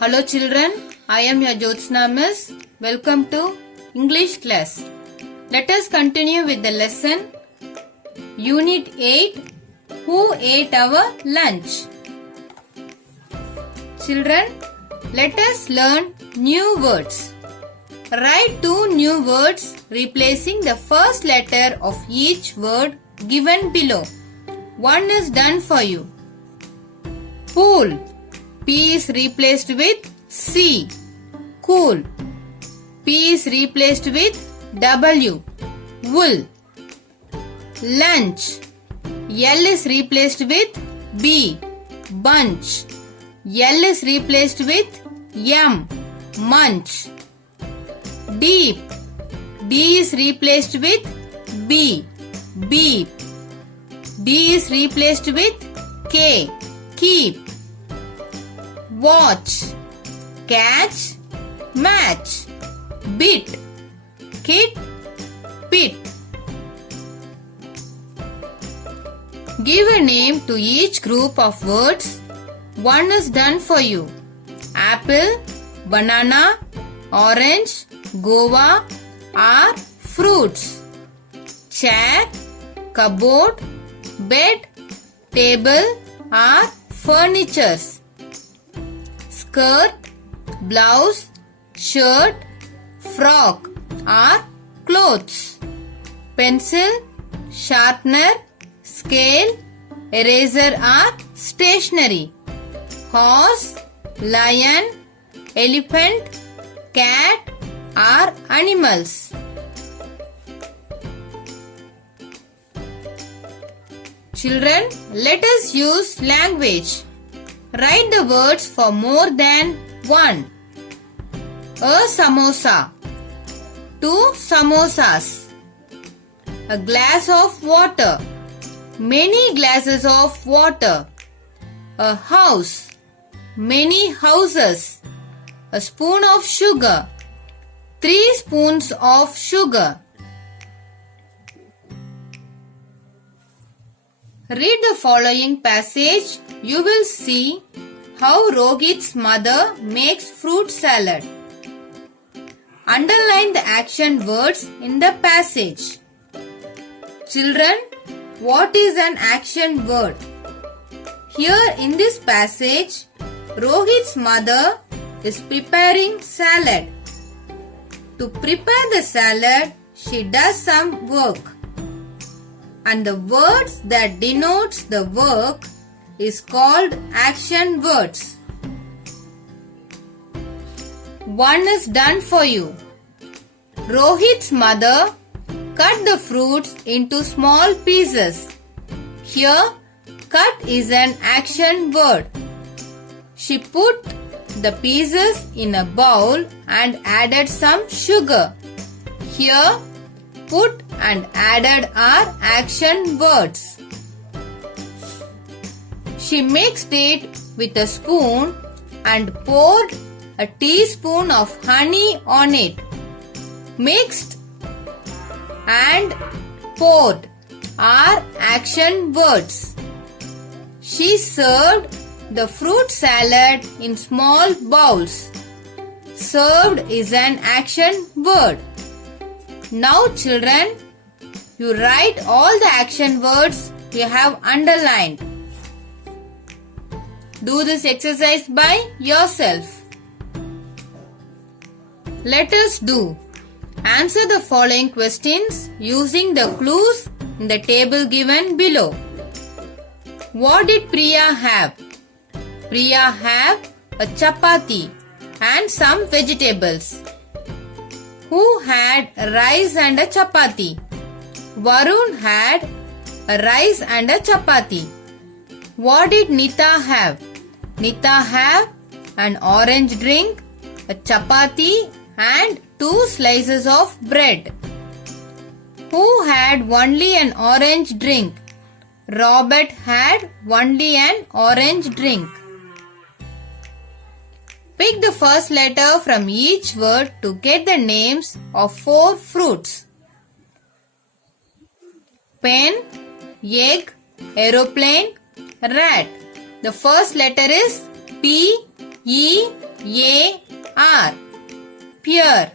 Hello children, I am your Jyotsna Miss. Welcome to English class. Let us continue with the lesson Unit 8. Who ate our lunch? Children, let us learn new words. Write 2 new words replacing the first letter of each word given below. One is done for you. Pool. P is replaced with C. Cool. P is replaced with W. Wool. Lunch. L is replaced with B. Bunch. L is replaced with M. Munch. Deep. D is replaced with B. Beep. D is replaced with K. Keep. Watch. Catch. Match. Bit. Kit. Pit. Give a name to each group of words. One is done for you. Apple, banana, orange, guava are fruits. Chair, cupboard, bed, table are furnitures. Skirt, blouse, shirt, frock are clothes. Pencil, sharpener, scale, eraser are stationery. Horse, lion, elephant, cat are animals. Children, let us use language. Write the words for more than one. A samosa. 2 samosas. A glass of water. Many glasses of water. A house. Many houses. A spoon of sugar. 3 spoons of sugar. Read the following passage. You will see how Rohit's mother makes fruit salad. Underline the action words in the passage. Children, what is an action word? Here in this passage, Rohit's mother is preparing salad. To prepare the salad, she does some work. And the words that denotes the work is called action words. One is done for you. Rohit's mother cut the fruits into small pieces. Here, cut is an action word. She put the pieces in a bowl and added some sugar. Here, put and added are action words. She mixed it with a spoon and poured a teaspoon of honey on it. Mixed and poured are action words. She served the fruit salad in small bowls. Served is an action word. Now children, you write all the action words you have underlined. Do this exercise by yourself. Let us do. Answer the following questions using the clues in the table given below. What did Priya have? Priya have a chapati and some vegetables. Who had rice and a chapati? Varun had a rice and a chapati. What did Nita have? Nita have an orange drink, a chapati and 2 slices of bread. Who had only an orange drink? Robert had only an orange drink. Pick the first letter from each word to get the names of 4 fruits. Pen, egg, aeroplane, rat. The first letter is P, E, A-R. Pear.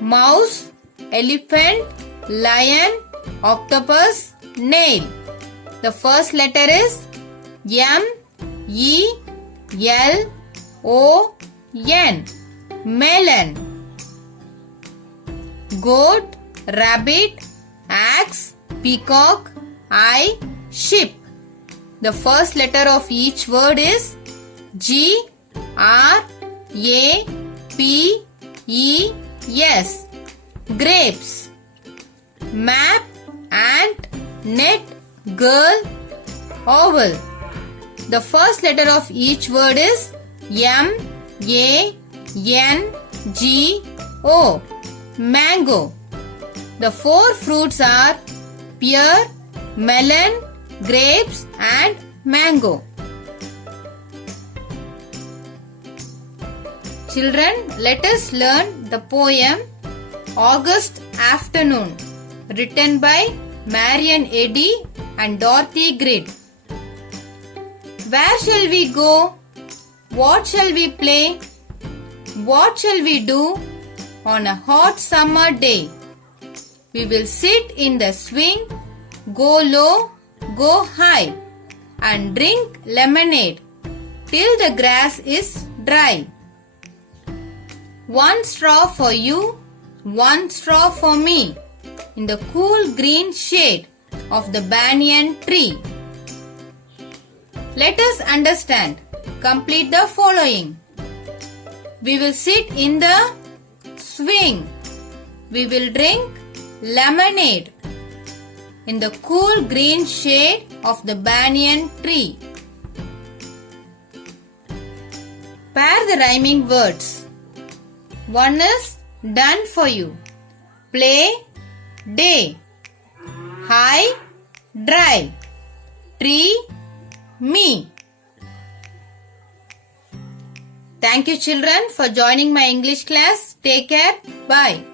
Mouse, elephant, lion, octopus, nail. The first letter is M-E-L-O-N. Melon. Goat, rabbit, axe, peacock, eye, ship. The first letter of each word is G-R-A-P-E-S. Grapes. Map, ant, net, girl, owl. The first letter of each word is M-A-N-G-O. Mango. The four fruits are pear, melon, grapes and mango. Children, let us learn the poem August Afternoon, written by Marian Eddy and Dorothy Grid. Where shall we go? What shall we play? What shall we do on a hot summer day? We will sit in the swing, go low, go high, and drink lemonade till the grass is dry. One straw for you, one straw for me, in the cool green shade of the banyan tree. Let us understand. Complete the following. We will sit in the swing. We will drink lemonade in the cool green shade of the banyan tree. Pair the rhyming words. One is done for you. Play, day. High, dry. Tree, me. Thank you children for joining my English class. Take care. Bye.